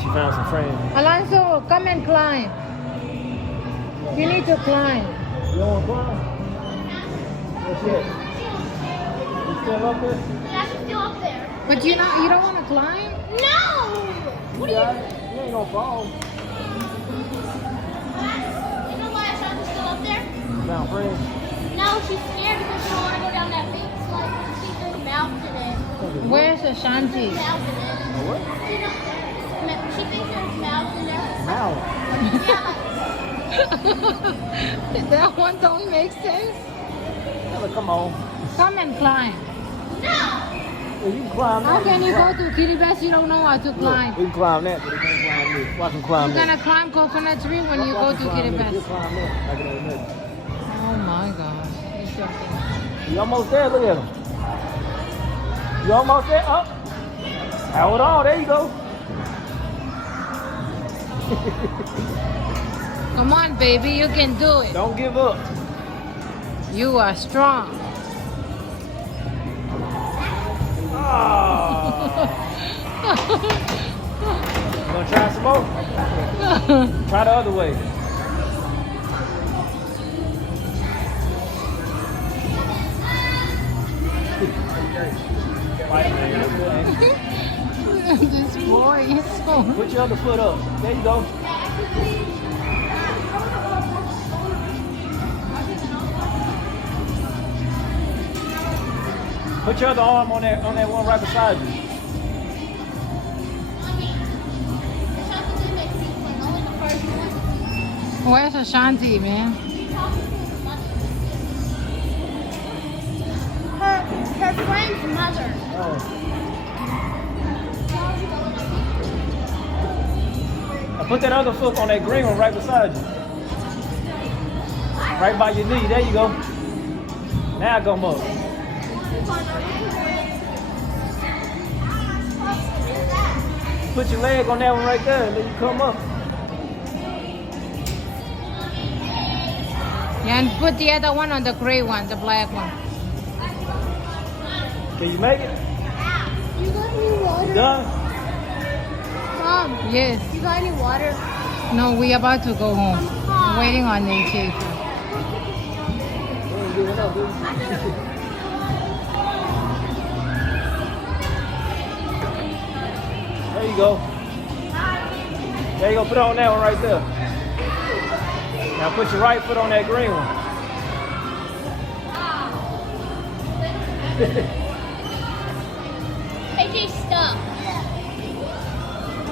she found some friends. Alonso, come and climb. You need to climb. You don't want to climb? What's that? You still up there? Yeah, she's still up there. But you don't want to climb? No! What are you? You ain't gonna fall. You know why Ashanti's still up there? You found friends? No, she's scared because she don't want to go down that big slide. She thinks there's mouths in it. Where's Ashanti? Mouths in it. What? She thinks there's mouths in there. Mouth. Yeah, That one don't make sense. Come on. Come and climb. no! Well, you can climb that. How can you go to Kiribati? You don't know how to climb. We can climb that, but we can't climb this. Watch him climb You're that. gonna climb coconut tree when you go Watch to him climb this. Kiribati. He'll climb that. Like it ain't nothing. Oh my gosh. He's joking. You almost there. Look at him. You almost there. Up. Hold on. There you go. Come on, baby. You can do it. Don't give up. You are strong. Oh. You gonna try some more? Try the other way. This boy is so... Put your other foot up. There you go. Put your other arm on that one right beside you. Ashanti didn't make this one, only the first one. Where's Ashanti, man? Her friend's mother. Oh. Now put that other foot on that green one right beside you. Right by your knee. There you go. Now come up. Put your leg on that one right there and then you come up. Yeah, and put the other one on the gray one, the black one. Can you make it? You got any water? You done? Mom, yes. You got any water? No, we about to go home. We're waiting on the chief. You ain't giving up, dude. There you go. There you go. Put it on that one right there. Now put your right foot on that green one. AJ's stuck.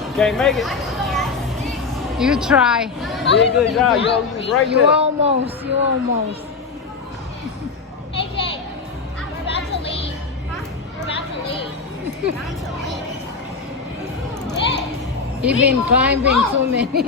You can't make it. You try. You did a good job. You was right You there. almost. AJ, we're about to leave. We're about to leave. He's been climbing too many.